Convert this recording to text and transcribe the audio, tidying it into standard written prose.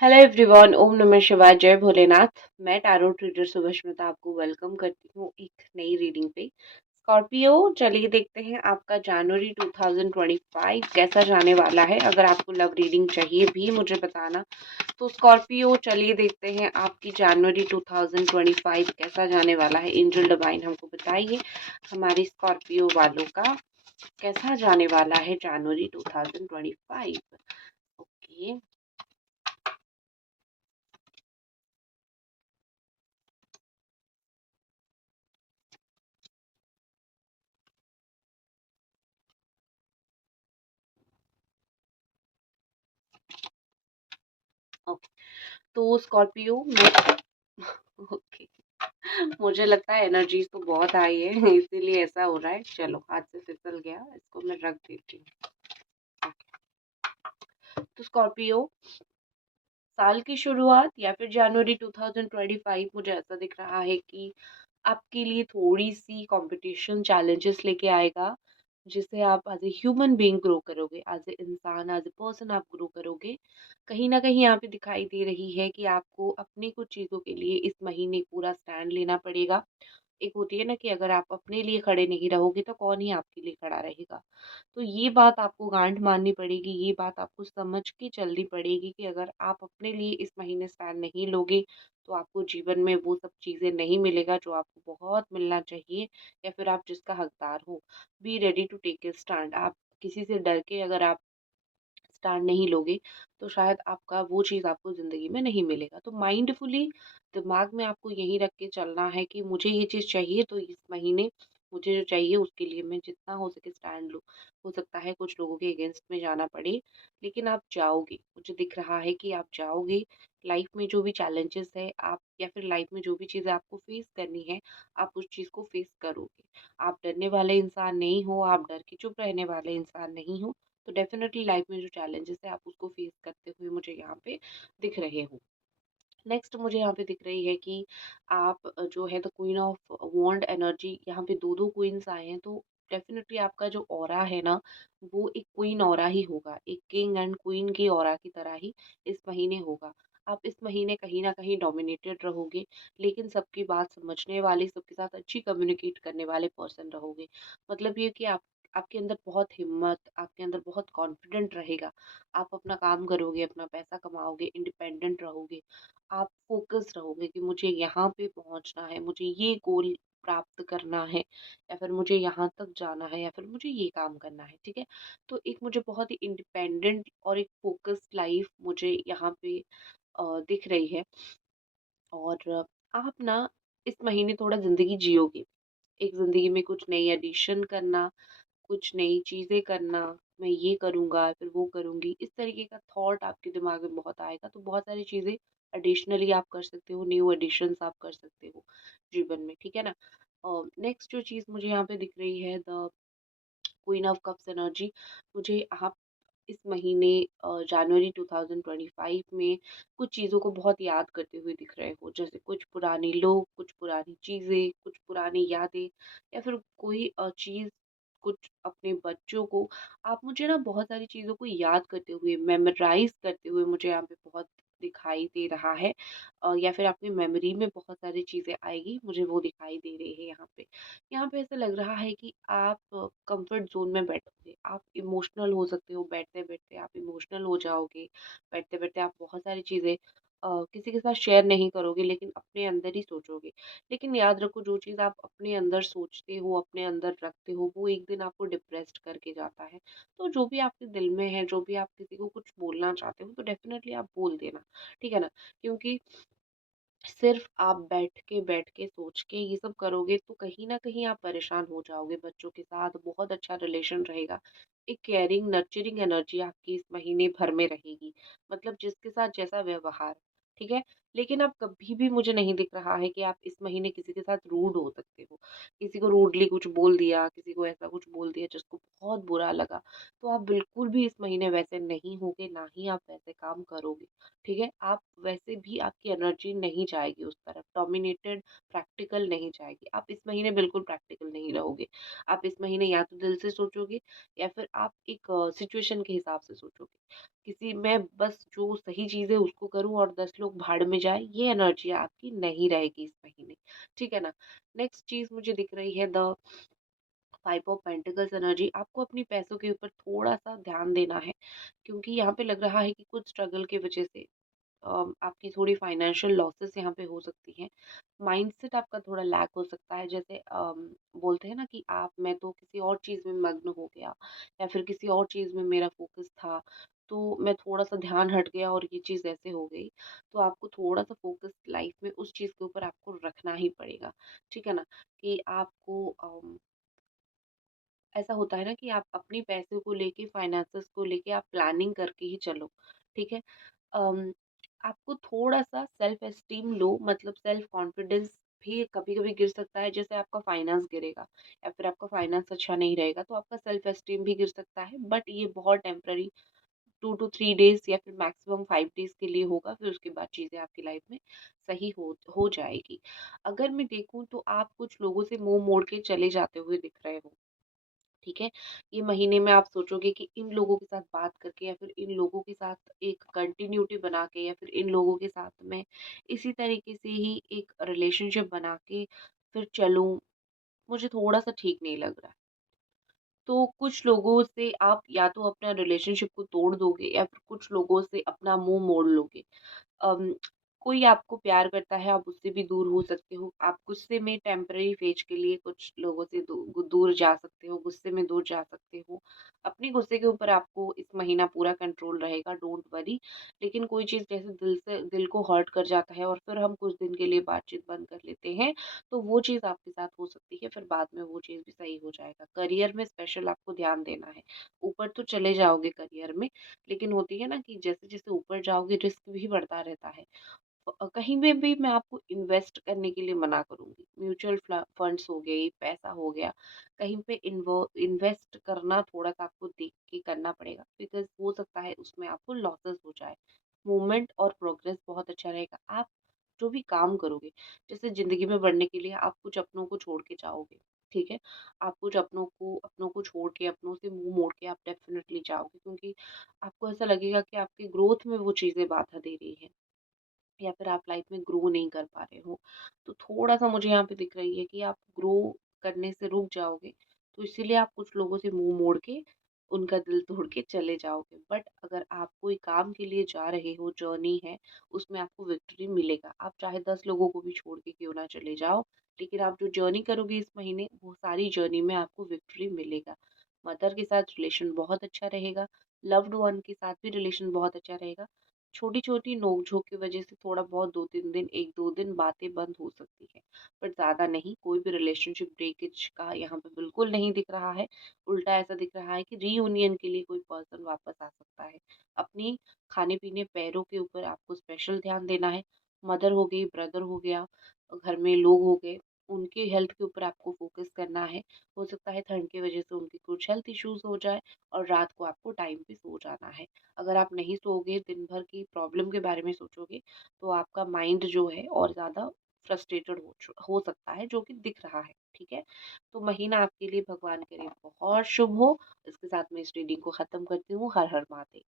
Hello everyone, ओम नमः शिवाय, जय भोलेनाथ। मैं टैरो रीडर सुभष्मिता आपको वेलकम करती हूँ एक नई रीडिंग पे। स्कॉर्पियो, चलिए देखते हैं आपका जनवरी 2025 कैसा जाने वाला है। अगर आपको लव रीडिंग चाहिए भी मुझे बताना। तो स्कॉर्पियो, चलिए देखते हैं आपकी जनवरी 2025 कैसा जाने वाला है। एंजल डिवाइन हमको बताइए हमारे स्कॉर्पियो वालों का कैसा जाने वाला है जनवरी 2025। Okay, okay. तो स्कॉर्पियो में ओके, मुझे लगता है एनर्जीज तो बहुत हाई है इसीलिए ऐसा हो रहा है। चलो, हाथ से फिसल गया, इसको मैं रख देती हूँ। तो स्कॉर्पियो, साल की शुरुआत या फिर जनवरी 2025 मुझे ऐसा दिख रहा है कि आपके लिए थोड़ी सी कंपटीशन चैलेंजेस लेके आएगा, जिससे आप as a human being grow करोगे, एज ए इंसान, एज ए पर्सन आप ग्रो करोगे। कहीं ना कहीं यहाँ पे दिखाई दे रही है कि आपको अपनी कुछ चीज़ों के लिए इस महीने पूरा स्टैंड लेना पड़ेगा। एक होती है ना कि अगर आप अपने लिए खड़े नहीं रहोगे तो कौन ही आपके लिए खड़ा रहेगा। तो ये बात आपको गांठ माननी पड़ेगी, ये बात आपको समझ के चलनी पड़ेगी कि अगर आप अपने लिए इस महीने स्टैंड नहीं लोगे तो आपको जीवन में वो सब चीज़ें नहीं मिलेगा जो आपको बहुत मिलना चाहिए, या फिर आप जिसका हकदार हो। Be ready to take a stand. आप किसी से डर के अगर आप स्टैंड नहीं लोगे तो शायद आपका वो चीज़ आपको ज़िंदगी में नहीं मिलेगा। तो माइंडफुली दिमाग में आपको यही रख के चलना है कि मुझे ये चीज़ चाहिए तो इस महीने मुझे जो चाहिए उसके लिए मैं जितना हो सके स्टैंड लूँ। हो सकता है कुछ लोगों के अगेंस्ट में जाना पड़े, लेकिन आप जाओगे, मुझे दिख रहा है कि आप जाओगे। लाइफ में जो भी चैलेंजेस है आप, या फिर लाइफ में जो भी चीज़ें आपको फेस करनी है, आप उस चीज़ को फेस करोगे। आप डरने वाले इंसान नहीं हो, आप डर के चुप रहने वाले इंसान नहीं हो। तो डेफिनेटली लाइफ में जो चैलेंजेस है आप उसको फेस करते हुए मुझे यहाँ पे दिख रहे हो। नेक्स्ट मुझे यहाँ पे दिख रही है कि आप जो है the queen of wand energy, यहाँ पे दो दो क्वींस आए हैं। तो डेफिनेटली आपका जो ऑरा है ना, वो एक क्वीन ऑरा ही होगा, एक किंग एंड क्वीन की ऑरा की तरह ही इस महीने होगा। आप इस महीने कहीं ना कहीं डोमिनेटेड रहोगे, लेकिन सबकी बात समझने वाले, सबके साथ अच्छी कम्युनिकेट करने वाले पर्सन रहोगे। मतलब ये कि आप, आपके अंदर बहुत हिम्मत, आपके अंदर बहुत कॉन्फिडेंट रहेगा। आप अपना काम करोगे, अपना पैसा कमाओगे, इंडिपेंडेंट रहोगे। आप फ़ोकस रहोगे कि मुझे यहाँ पे पहुँचना है, मुझे ये गोल प्राप्त करना है, या फिर मुझे यहाँ तक जाना है, या फिर मुझे ये काम करना है, ठीक है? तो एक मुझे बहुत ही इंडिपेंडेंट और एक फ़ोकस्ड लाइफ़ मुझे यहाँ पे दिख रही है। और आप ना इस महीने थोड़ा ज़िंदगी जियोगे। एक ज़िंदगी में कुछ नई एडिशन करना, कुछ नई चीज़ें करना, मैं ये करूँगा, फिर वो करूँगी, इस तरीके का थॉट आपके दिमाग में बहुत आएगा। तो बहुत सारी चीज़ें एडिशनली आप कर सकते हो, न्यू एडिशंस आप कर सकते हो जीवन में, ठीक है ना? नेक्स्ट जो चीज़ मुझे यहाँ पे दिख रही है, the queen of cups energy. मुझे आप इस महीने जनवरी 2025 में कुछ चीज़ों को बहुत याद करते हुए दिख रहे हो, जैसे कुछ पुराने लोग, कुछ पुरानी चीज़ें, कुछ पुरानी यादें, या फिर कोई चीज़, कुछ अपने बच्चों को। आप मुझे ना बहुत सारी चीज़ों को याद करते हुए, मेमोराइज़ करते हुए मुझे यहाँ पे बहुत दिखाई दे रहा है। या फिर आपकी मेमोरी में बहुत सारी चीज़ें आएगी, मुझे वो दिखाई दे रही है यहाँ पे। यहाँ पे ऐसा लग रहा है कि आप कंफर्ट ज़ोन में बैठोगे, आप इमोशनल हो सकते हो, बैठते-बैठते आप इमोशनल हो जाओगे, बैठते-बैठते आप बहुत सारी चीज़ें किसी के साथ शेयर नहीं करोगे, लेकिन अपने अंदर ही सोचोगे। लेकिन याद रखो, जो चीज़ आप अपने अंदर सोचते हो, अपने अंदर रखते हो, वो एक दिन आपको डिप्रेस्ड करके जाता है। तो जो भी आपके दिल में है, जो भी आप किसी को कुछ बोलना चाहते हो, तो डेफ़िनेटली आप बोल देना, ठीक है ना? क्योंकि सिर्फ आप बैठ के सोच के ये सब करोगे तो कहीं न कहीं आप परेशान हो जाओगे। बच्चों के साथ बहुत अच्छा रिलेशन रहेगा। एक केयरिंग, नर्चरिंग एनर्जी आपकी इस महीने भर में रहेगी। मतलब जिसके साथ जैसा व्यवहार, ठीक है? लेकिन अब कभी भी मुझे नहीं दिख रहा है कि आप इस महीने किसी के साथ रूड हो सकते हो। किसी को रूडली कुछ बोल दिया, किसी को ऐसा कुछ बोल दिया जिसको बहुत बुरा लगा, तो आप बिल्कुल भी इस महीने वैसे नहीं होगे, ना ही आप वैसे काम करोगे, ठीक है? आप वैसे भी आपकी एनर्जी नहीं जाएगी उस तरफ, डोमिनेटेड प्रैक्टिकल नहीं जाएगी। आप इस महीने बिल्कुल प्रैक्टिकल नहीं रहोगे। आप इस महीने या तो दिल से सोचोगे या फिर आप एक सिचुएशन के हिसाब से सोचोगे। किसी मैं बस जो सही चीज़ है उसको करूँ और 10 लोग भाड़ में जाएँ, ये एनर्जी आपकी नहीं रहेगी इस महीने, ठीक है ना? नेक्स्ट चीज़ मुझे दिख रही है द 5 ऑफ पेंटिकल्स एनर्जी। आपको अपनी पैसों के ऊपर थोड़ा-सा ध्यान देना है, क्योंकि यहाँ पे लग रहा है कि कुछ स्ट्रगल की वजह से आपकी थोड़ी फाइनेंशियल लॉसेस यहाँ पे हो सकती हैं। माइंडसेट आपका थोड़ा लैक हो सकता है, जैसे बोलते हैं ना कि आप मैं तो किसी और चीज़ में मग्न हो गया या फिर किसी और चीज़ में मेरा फ़ोकस था, तो मैं थोड़ा-सा ध्यान हट गया और ये चीज़ ऐसे हो गई। तो आपको थोड़ा-सा फ़ोकस लाइफ़ में उस चीज़ के ऊपर आपको रखना ही पड़ेगा, ठीक है ना? कि आपको ऐसा होता है ना कि आप अपनी पैसे को लेके, फाइनेंसेस को लेके आप प्लानिंग करके ही चलो, ठीक है? अम, आपको थोड़ा-सा सेल्फ एस्टीम लो, मतलब सेल्फ कॉन्फिडेंस भी कभी-कभी गिर सकता है, जैसे आपका फाइनेंस गिरेगा या फिर आपका फाइनेंस अच्छा नहीं रहेगा, तो आपका सेल्फ एस्टीम भी गिर सकता है। बट ये बहुत टेम्पररी 2 टू 3 डेज़ या फिर मैक्सिमम 5 डेज़ के लिए होगा, फिर उसके बाद चीज़ें आपकी लाइफ में सही हो जाएगी। अगर मैं देखूँ तो आप कुछ लोगों से मुँह मोड़ के चले जाते हुए दिख रहे हो। ठीक है? ये महीने में आप सोचोगे कि इन लोगों के साथ बात करके या फिर इन लोगों के साथ एक कंटिन्यूटी बना के या फिर इन लोगों के साथ मैं इसी तरीके से ही एक रिलेशनशिप बना के फिर चलूँ, मुझे थोड़ा-सा ठीक नहीं लग रहा है। तो कुछ लोगों से आप या तो अपना रिलेशनशिप को तोड़ दोगे या फिर कुछ लोगों से अपना मुँह मोड़ लोगे। अम, कोई आपको प्यार करता है, आप उससे भी दूर हो सकते हो। आप गुस्से में टेम्परेरी फेज के लिए कुछ लोगों से दूर जा सकते हो, गुस्से में दूर जा सकते हो। अपने गुस्से के ऊपर आपको इस महीना पूरा कंट्रोल रहेगा, डोंट वरी। लेकिन कोई चीज़ जैसे दिल को हर्ट कर जाता है और फिर हम कुछ दिन के लिए बातचीत बंद कर लेते हैं, तो वो चीज़ आपके साथ हो सकती है, फिर बाद में वो चीज़ भी सही हो जाएगा। करियर में स्पेशल आपको ध्यान देना है। ऊपर तो चले जाओगे करियर में, लेकिन होती है ना कि जैसे-जैसे ऊपर जाओगे रिस्क भी बढ़ता रहता है। कहीं में भी मैं आपको इन्वेस्ट करने के लिए मना करूँगी। म्यूचुअल फंड्स हो गई, पैसा हो गया, कहीं पे इन्वेस्ट करना थोड़ा-सा आपको देख के करना पड़ेगा, बिकॉज़ हो सकता है उसमें आपको लॉसेस हो जाए। मूवमेंट और प्रोग्रेस बहुत अच्छा रहेगा। आप जो भी काम करोगे, जैसे ज़िंदगी में बढ़ने के लिए आप कुछ अपनों को छोड़ के जाओगे, ठीक है? आप कुछ अपनों को छोड़ के, अपनों से मुँह मोड़ के आप डेफ़िनिटली जाओगे, क्योंकि आपको ऐसा लगेगा कि आपकी ग्रोथ में वो चीज़ें बाधा दे रही हैं। या फिर आप लाइफ में ग्रो नहीं कर पा रहे हो। तो थोड़ा-सा मुझे यहाँ पे दिख रही है कि आप ग्रो करने से रुक जाओगे, तो इसीलिए आप कुछ लोगों से मुँह मोड़ के, उनका दिल तोड़ के चले जाओगे। बट अगर आप कोई काम के लिए जा रहे हो, जर्नी है, उसमें आपको विक्ट्री मिलेगा। आप चाहे 10 लोगों को भी छोड़ के क्यों ना चले जाओ, लेकिन आप जो जर्नी करोगे इस महीने, वो सारी जर्नी में आपको विक्ट्री मिलेगा। मदर के साथ रिलेशन बहुत अच्छा रहेगा, लव्ड वन के साथ भी रिलेशन बहुत अच्छा रहेगा। छोटी-छोटी नोक-झोंक की वजह से थोड़ा बहुत 2-3 दिन 1-2 दिन बातें बंद हो सकती हैं, बट ज़्यादा नहीं। कोई भी रिलेशनशिप ब्रेकेज का यहाँ पे बिल्कुल नहीं दिख रहा है। उल्टा ऐसा दिख रहा है कि रीयूनियन के लिए कोई पर्सन वापस आ सकता है। अपनी खाने-पीने, पैरों के ऊपर आपको स्पेशल ध्यान देना है। मदर हो गई, ब्रदर हो गया, घर में लोग हो गए, उनकी हेल्थ के ऊपर आपको फ़ोकस करना है। हो सकता है ठंड की वजह से उनकी कुछ हेल्थ इश्यूज़ हो जाए और रात को आपको टाइम पे सो जाना है। अगर आप नहीं सोओगे, दिन भर की प्रॉब्लम के बारे में सोचोगे, तो आपका माइंड जो है और ज़्यादा फ्रस्ट्रेटेड हो सकता है, जो कि दिख रहा है, ठीक है? तो महीना आपके लिए भगवान करे बहुत शुभ हो। इसके साथ मैं इस रीडिंग को ख़त्म करती हूँ। हर हर महादेव।